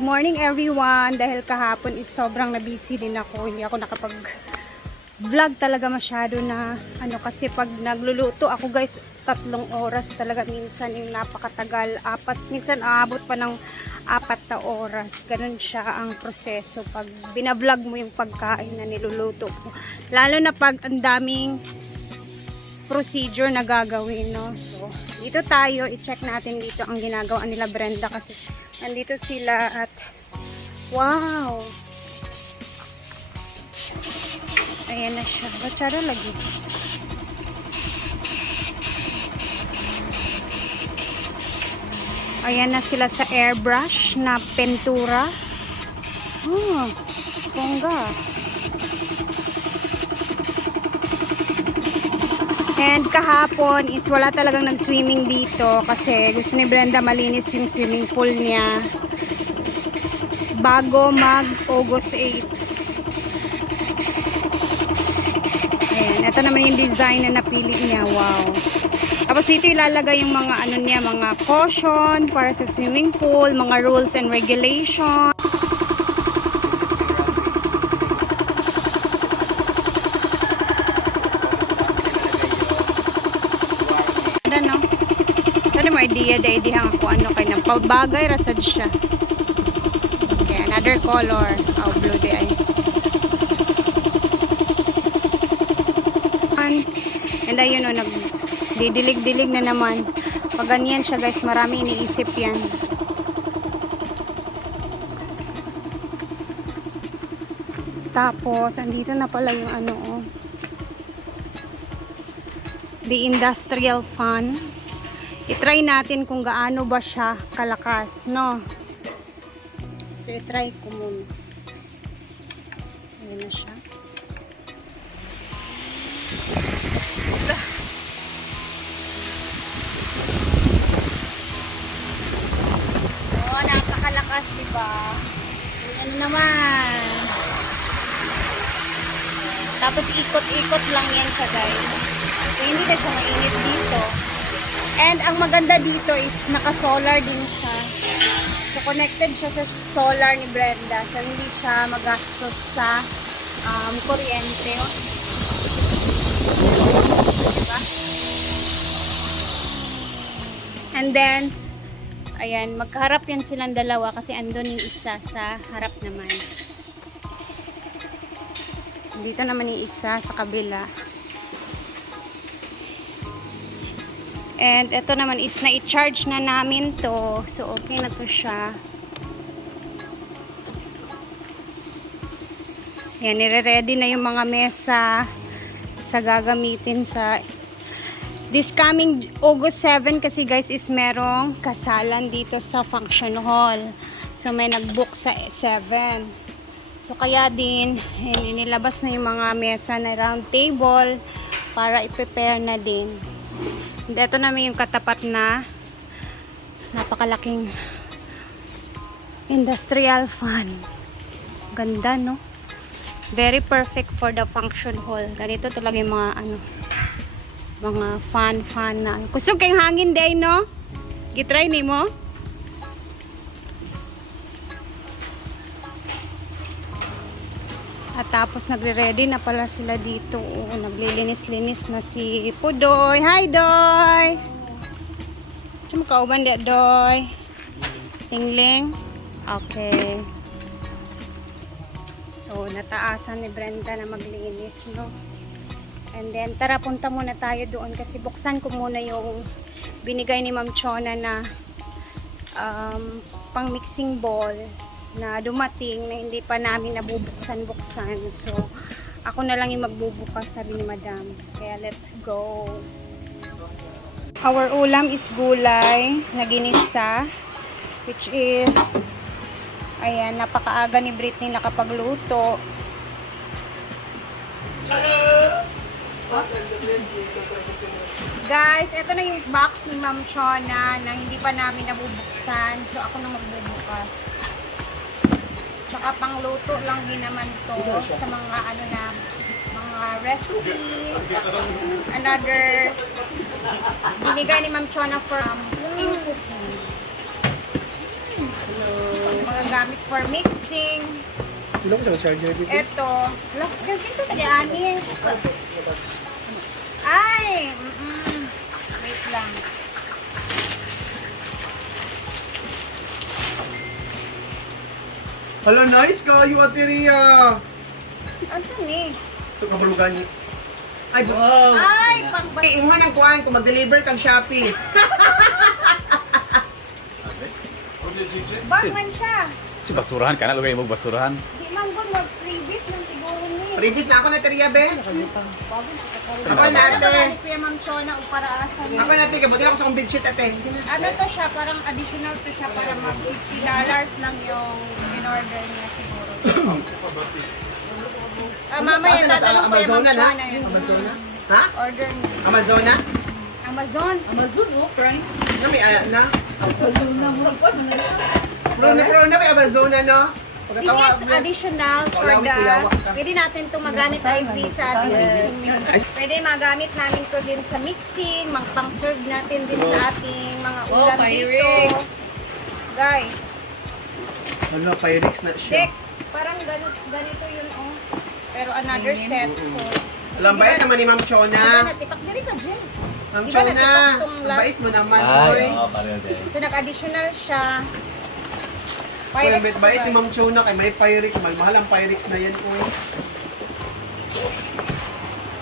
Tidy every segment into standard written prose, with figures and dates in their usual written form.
Morning everyone. Dahil kahapon is sobrang na-busy din ako. Hindi ako nakapag-vlog talaga masyado na kasi pag nagluluto ako guys, 3 oras talaga minsan yung napakatagal. Minsan aabot pa ng 4 na oras. Ganun siya ang proseso pag binablog mo yung pagkain na niluluto mo. Lalo na pag ang daming procedure na gagawin, no? So, dito tayo, i-check natin dito ang ginagawa nila Brenda kasi nandito sila at wow! Ayan na siya. Batsara lagi. Ayan na sila sa airbrush na pentura. Oh, bongga. And kahapon is wala talagang nag-swimming dito kasi gusto ni Brenda malinis yung swimming pool niya bago mag-August 8. Ayan, ito naman yung design na napili niya. Wow. Tapos dito ilalagay yung mga niya, mga caution para sa swimming pool, mga rules and regulations. Idea ako kay nang pabagay rasad siya. Okay, another color. Oh, blue di ay. And ayun nagdidilig-dilig na naman. Pag ganyan siya guys, marami iniisip yan. Tapos, andito na pala yung the industrial fan. I-try natin kung gaano ba siya kalakas, no? So, i-try ko muna. Ayan na siya. Oh, napakalakas, diba? Ayan naman. Tapos, ikot-ikot lang yan siya, guys. So, hindi na siya mainit dito. And ang maganda dito is naka-solar din siya. So connected siya sa solar ni Brenda. So hindi siya magastos sa kuryente. Diba? And then, ayan, magkaharap yan silang dalawa kasi andun yung isa sa harap naman. Dito naman yung isa sa kabila. And ito naman is na-i-charge na namin to. So, okay na to siya. Yan, nire-ready na yung mga mesa sa gagamitin sa this coming August 7 kasi guys is merong kasalan dito sa function hall. So, may nag-book sa 7. So, kaya din, inilabas na yung mga mesa na round table para i-prepare na din. Ito namin yung katapat na napakalaking industrial fan. Ganda, no? Very perfect for the function hall. Ganito talaga yung mga mga fan na. Kusog kayong hangin day, no? Gitry ni mo? At tapos nagre-ready na pala sila dito. Oo, naglilinis-linis na si Pudoy. Hi, Doy! Saan kauban di, Doy? Tingling? Okay. So, nataasan ni Brenda na maglinis, no? And then, tara, punta muna tayo doon kasi buksan ko muna yung binigay ni Ma'am Chona na pang mixing bowl na dumating na hindi pa namin nabubuksan-buksan. So, ako na lang yung magbubukas, sabi ni Madam. Kaya, let's go. Our ulam is gulay na ginisa, which is, ayan, napakaaga ni Britney nakapagluto. Guys, ito na yung box ni Ma'am Chona na hindi pa namin nabubuksan. So, ako na magbubukas. Saka pangluto lang din naman to sa mga mga recipe. Another binigay ni Ma'am Chona from cooking. Mga magagamit for mixing. Ano ko sa charger dito? Ito. Look, dito taga-ani. Ay! Wait lang. Hala, nice ka, you Ateria! Ansan eh? Ito kabulugan niya. Ay, wow! Ay, pang Imuha ng kuhaan kung mag-deliver kang Shopee. Bagman siya. Si basurahan ka na, lugay mo basurahan. Di man gud mag-freebies man siguro ni. Previous na ako na Ateria, be. Ako Ano natin. ba ni Kuya Ma'am Chona o para asa ni? Ako natin, kabuti ako sa akong bedsheet, ate. Ano to siya, parang additional to siya para mag $50 lang yung in-order niya siguro. Mamaya Saan na sa tatanong Kuya Ma'am Amazona na? Chona yun. Amazona? Ha? Order niya. Amazona? Amazon. Amazon, oh, Frank. Na may na? Amazon na mo. Ano na yan? Pro na may Amazona, no? This is additional for Kulawit, the... kulawak ka. Pwede natin ito magamit IV sa ating mixing mix. Pwede magamit namin ito din sa mixing, pang-serve natin din sa ating mga Oh, ulam Pyrex. dito. Guys, Hala, Pyrex na siya. Dek, parang ganito yun, oh. Pero another set, so... Alam, bait naman ni Ma'am Diba Chona. natipak diri ka, Jen? Ma'am Diba Chona, natipak tong ang last- bait mo naman, Ay, boy. oo, pareho din. So, nag-additional siya. Boy, Pyrex bait to, bait ni guys. Ma'am Chona kay may Pyrex. Mahal ang Pyrex na yan, boy.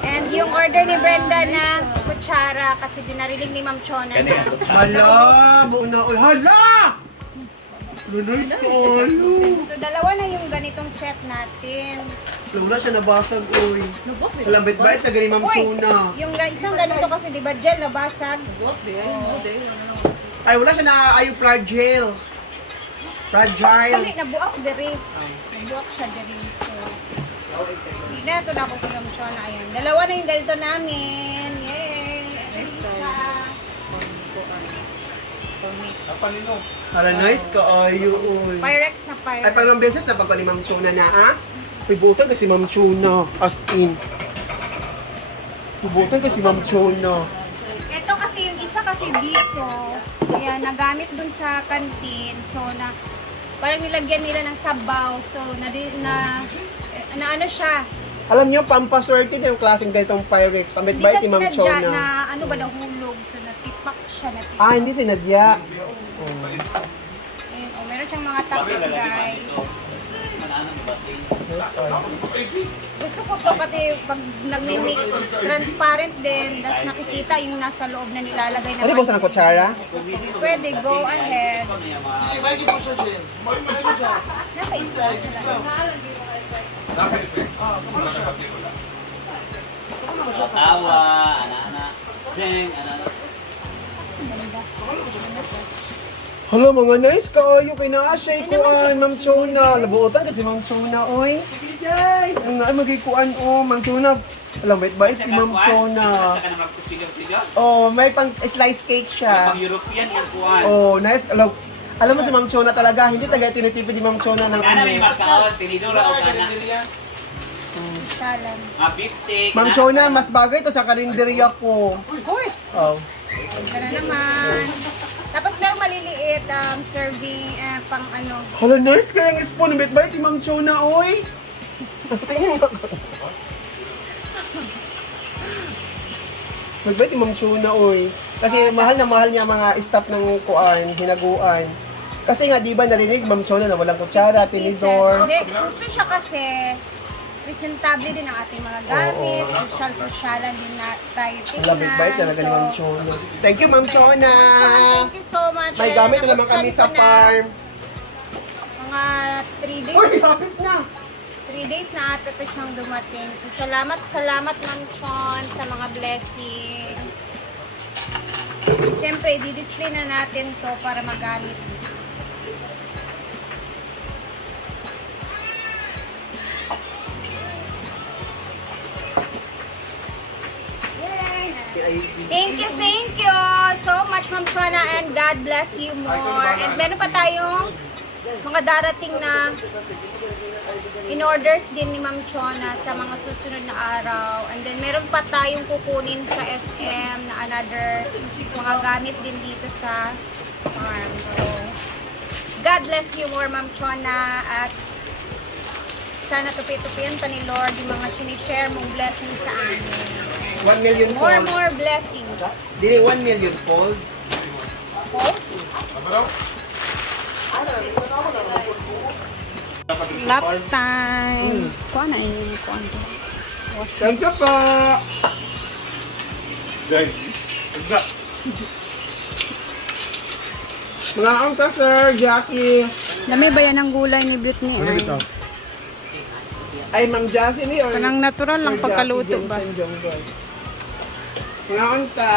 And yung order ni Brenda na kutsara kasi dinarinig ni Ma'am Chona Kani na ang kutsara. Hala, buo na. Uy, hala! Lunoys ko, alo. so dalawa na yung ganitong set natin. Wala siya nabasag, uy. Nabok, di ba? Alam, bait na gani Ma'am Uy, Chona. yung isang ganito kasi di ba gel nabasag? Nabok, di. Ano, di. Ay, wala siya naaayong fragile. Fragile. Hindi, nabuak diri. Nabuak siya diri. So, hindi na ito na ako sa Ma'am Chona. Ayan. Dalawa na yung ganito namin. Yay! Hala, nice ka, ayo, uy. Pyrex na Ay, Pyrex. pangang beses na pagka ni Ma'am Chona na, ah? Uy, buutan kasi Ma'am Chona. As in. Buutan kasi Ma'am Chona. Ito kasi yung isa kasi dito. Kaya nagamit dun sa canteen. So, na parang nilagyan nila ng sabaw. So, na ano siya. Alam niyo, pampaswerte na yung klaseng ganitong Pyrex. Ang Hindi bait siya ni Ma'am sinadya Chona. na ano ba daw hulog. So, natipak siya. Natipak. Ah, hindi sinadya. Ayun, oh, meron siyang mga tapos, guys. Gusto ko to kasi pag nagmi-mix, transparent din. Tapos nakikita yung nasa loob na nilalagay na Ano ba sa ng kutsara? Pwede, go ahead. Napaisa Asawa, anak-anak, deng, anak-anak. Hala, mga nice kayo. Kay na-ashay ko ay Ma'am Chona. Labuotan kasi Ma'am Chona, oy. Ang na magikuan, oh. Ma'am Chona. Alam, bait si Ma'am Chona. Siya ka na magkusigaw-sigaw. Oh, may pang slice cake siya. Pang European yung kuhan. Oh, nice. Alam mo si Ma'am Chona talaga, hindi taga tinitipid ni Ma'am Chona ng Kana ano. may makaon, tinidora o kana. Salam. Mga beef steak. Ma'am Chona, mas bagay to sa karinderya ko. Oh. Ito na naman. Tapos merong maliliit serving pang ano. Hala, nice kaya ang spoon. Bait si Ma'am Chona, oy. Tingnan mo. Bait si Ma'am Chona, oy. Kasi mahal na mahal niya mga staff ng kuan, hinaguan. Kasi nga, di ba narinig, Ma'am Chona na walang kutsara, tinidor. Hindi, gusto siya kasi presentable din ang ating mga gamit. Social-socialan din na tayo tingnan. Alam, bait talaga ni Ma'am Chona. Thank you, Ma'am Chona. Thank you so much. May Ayan, gamit na naman nabuksan kami ko sa na. farm. Mga 3 days. Uy, gamit na. 3 days na ata ito siyang dumating. So, salamat Ma'am Chon sa mga blessings. Siyempre, i-display na natin to para magamit. Yay! Thank you so much, Ma'am Chona, and God bless you more. And meron pa tayong mga darating na in-orders din ni Ma'am Chona sa mga susunod na araw. And then, meron pa tayong kukunin sa SM na another mga gamit din dito sa farm. So, God bless you more, Ma'am Chona. At sana tupi-tupian pa ni Lord yung mga sinishare mong blessing sa amin. 1 million fold. More blessings. Dili 1 million fold. Folks? Laps time. Kuha na yun. Kuha na. Thank you po. Jay. Agda. Mga angka, sir. Jackie. Nami ba yan ang gulay ni Britney? Ay, Ma'am Jassy ni or Kanang natural lang Sir pagkaluto Jackie ba? Jensen Jonggoy. Mga angka.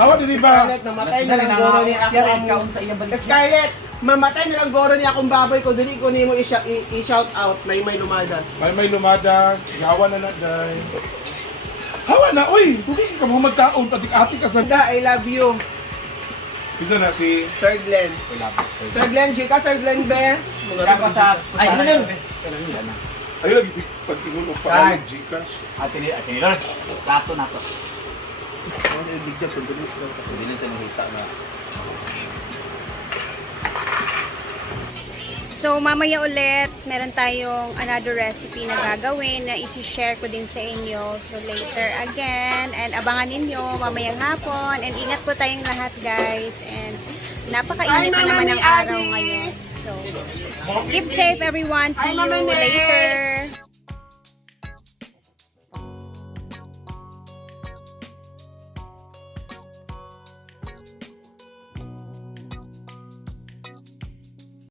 Awa di ba? Scarlett, namatay na lang goro ni ako ang... Scarlett, mamatay na lang goro ni akong baboy ko. Dili ko nimo i-shout out na may lumadas. May lumadas, gawa na na day. Hawa na, uy! Hindi ka mo magkaon, patik-atik ka sa... Sanda, I love you. Isa na si... Sir Glenn. Sir Glenn, Chika, Sir Glenn, be. Ay, ano na? Ayun lagi si pag-inulog pa ang Gcash. Ate ni Lord. Plato na to. So, mamaya ulit, meron tayong another recipe na gagawin na isi-share ko din sa inyo. So, later again. And abangan ninyo mamayang hapon. And ingat po tayong lahat, guys. And napakainit na naman ang araw ngayon. So, keep safe, everyone. See you later.